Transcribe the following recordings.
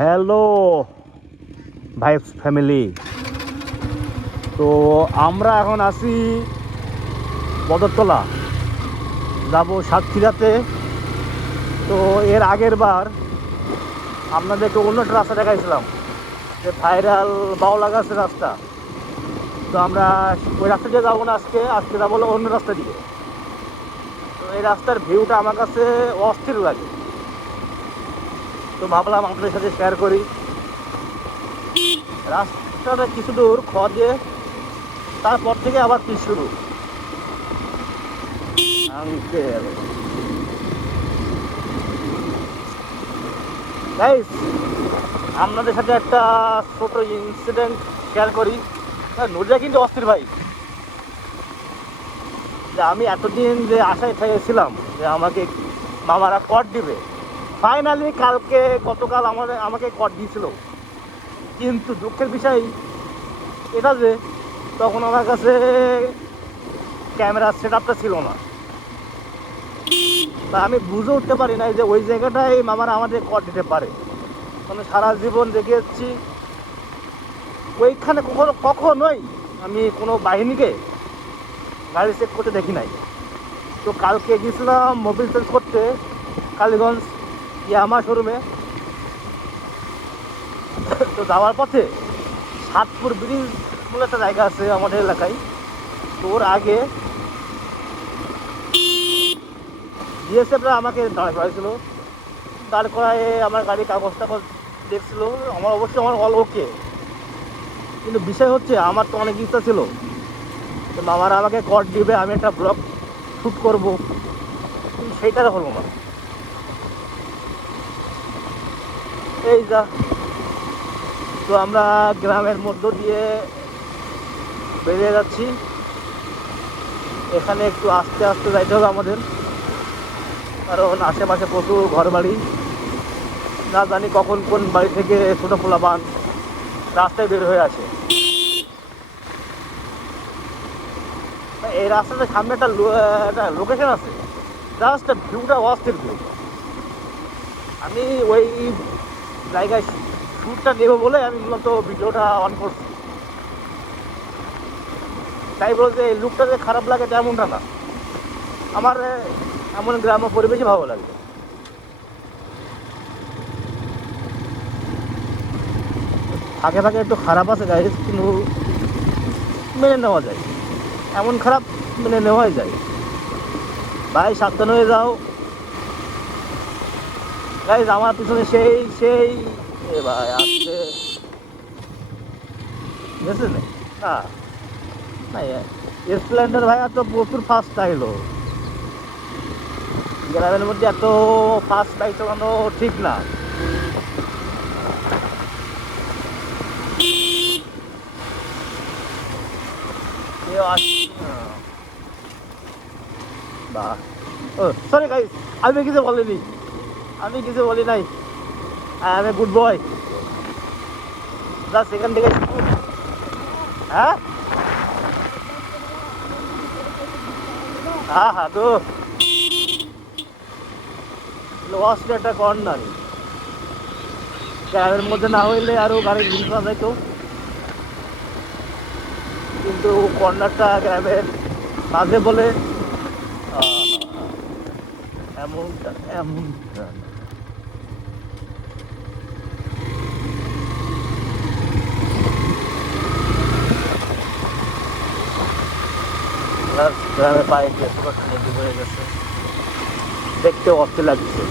Hello vibes family. তো আমরা এখন আছি বদরতলা, যাব সাতক্ষীরাতে। তো এর আগের বার আপনাদেরকে অন্য একটা রাস্তা দেখাইছিলাম, যে ভাইরাল বাউলা গাছের রাস্তা। তো আমরা ওই রাস্তা দিয়ে যাবো না, আজকে যাবো হলো অন্য রাস্তা দিয়ে। তো এই রাস্তার ভিউটা আমার কাছে অস্থির লাগে, তো ভাবলাম আপনাদের সাথে শেয়ার করি। রাস্তাটা কিছু দূর খড় দিয়ে, তারপর থেকে আবার পিচ শুরু। আঙ্কেল গাইস, আপনাদের সাথে একটা ছোট ইনসিডেন্ট শেয়ার করি। নদীটা কিন্তু অস্থির ভাই। যে আমি এতদিন যে আশায় থেকেছিলাম যে আমাকে মামারা কর দিবে, ফাইনালি গতকাল আমাকে কর দিয়েছিল। কিন্তু দুঃখের বিষয় এটা যে তখন আমার কাছে ক্যামেরার সেট আপটা ছিল না, তা আমি বুঝে উঠতে পারি না যে ওই জায়গাটায় মামারা আমাদের কর দিতে পারে। মানে সারা জীবন দেখে যাচ্ছি ওইখানে কখনোই আমি কোনো বাহিনীকে গাড়ি চেক করতে দেখি নাই। তো কালকে গিয়েছিলাম মোবিল চেঞ্জ করতে কালীগঞ্জ ইয়ামা শোরুমে। তো যাওয়ার পথে সাতপুর ব্রিজ বলে একটা জায়গা আছে আমাদের এলাকায়। তো ওর আগে বিএসএফরা আমাকে দাঁড় করাইছিল। দাঁড় করায় আমার গাড়ির কাগজ টাগজ দেখছিল। আমার অল ওকে, কিন্তু বিষয় হচ্ছে আমার তো অনেক ইচ্ছা ছিল যে মামারা আমাকে কর দিবে, আমি একটা ব্লগ শ্যুট করবো, কিন্তু সেইটা হলো না। এই যা, তো আমরা গ্রামের মধ্য দিয়ে বেরিয়ে যাচ্ছি। এখানে একটু আস্তে আস্তে যাইতে হবে আমাদের, কারণ আশেপাশে প্রচুর ঘর বাড়ি। না জানি কখন কোন বাড়ি থেকে ছোটো পোলাপান রাস্তায় বের হয়ে আসে। এই রাস্তাটার সামনে একটা লোকেশন আছে, জাস্ট ভিউটা অস্থির ভিউ। আমি ওই জায়গায় শ্যুটটা নেবো বলে আমি মূলত ভিডিওটা অন করছি। তাই বলে যে এই লুকটা যে খারাপ লাগে তেমনটা না, আমার এমন গ্রাম্য পরিবেশই ভালো লাগে। ফাঁকে ফাঁকে একটু খারাপ আছে গাইজ, কিন্তু মেনে নেওয়া যায়। এমন খারাপ মেনে নেওয়াই যায়। ভাই সাবধান হয়ে যাও গাইজ, আমার পিছনে সেই সেই এ ভাই আসছে, বুঝলেন না? না স্প্লেন্ডার ভাই তো প্রচুর ফাস্ট চাইলো। গ্রামের মধ্যে এত ফাস্ট বাইক চালানো ঠিক না। বাহ, ও সরি গাইস, আমি কিছু বলিনি, আমি কিছু বলি নাই। I M a good boy. Just এখান থেকে হ্যাঁ হ্যাঁ হ্যাঁ, তো লস্ট একটা কর্নার। গ্রামের মধ্যে না হইলে আরও গাড়ি ভিড় করা যাইতো, কিন্তু কর্নারটা গ্রামের মাঝে বলে এমনটা এমনটা। গ্রামের পায়ে গিয়ে হয়ে গেছে, দেখতে অস্থির লাগছে।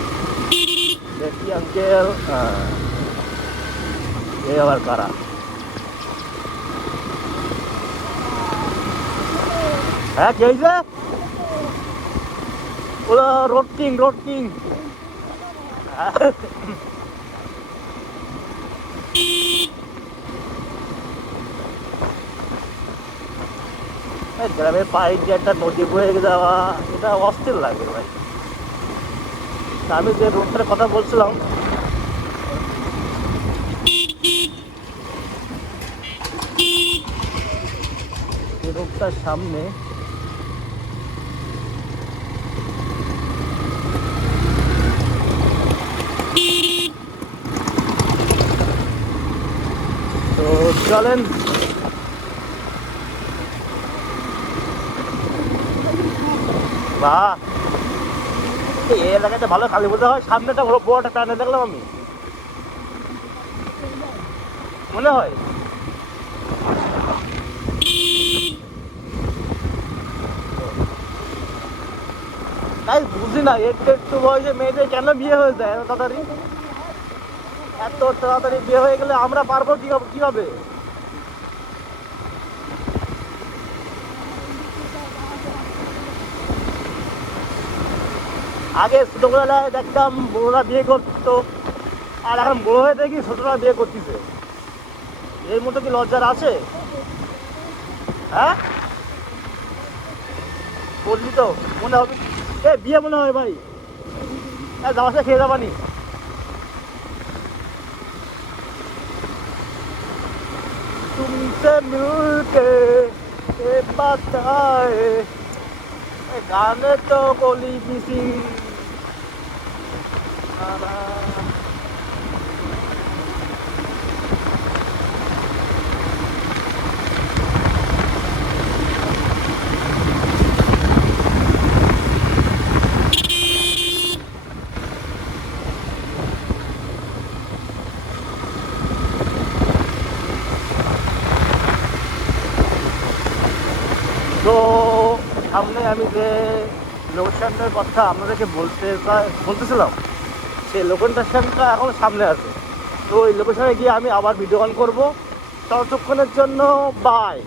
দেখি আঙ্কেল, এ আবার কারা? হ্যাঁ কে হয়েছে? ওরা রোড কিং গ্রামের পায়ে যে একটা নদী বয়ে যাওয়া, এটা অস্থির লাগে ভাই। আমি যে রোডটার কথা বলছিলাম, এই রোডটার সামনে চলেন বাহ, এই এলাকাতে ভালো কালী পূজা হয়। সামনে একটা বড় একটা প্যান্ডেল দেখলাম আমি, মনে হয়। তাই বুঝি না একটু একটু বয়সে মেয়েদের কেন বিয়ে হয়ে যায় এত তাড়াতাড়ি। এত তাড়াতাড়ি বিয়ে হয়ে গেলে আমরা পারবো কিভাবে? আগে ছোটবেলায় দেখতাম বড়রা বিয়ে করতো, আর এখন বড় হয়ে দেখি ছোটরা বিয়ে করতেছে। এর মতো কি লজ্জার আছে? হ্যাঁ, করলি তো মনে হবে। এ বিয়ে মনে হয় ভাই, হ্যাঁ যাওয়া সে খেয়ে যাবানি। तुमसे मिलके ये बताए गाने तो बोली किसी। তো সামনে আমি যে লোকেশনের কথা আপনাদেরকে বলতেছিলাম, সেই লোকেশনটা এখন সামনে আছে। তো ওই লোকেশনে গিয়ে আমি আবার ভিডিও অন করবো। ততক্ষণের জন্য বাই।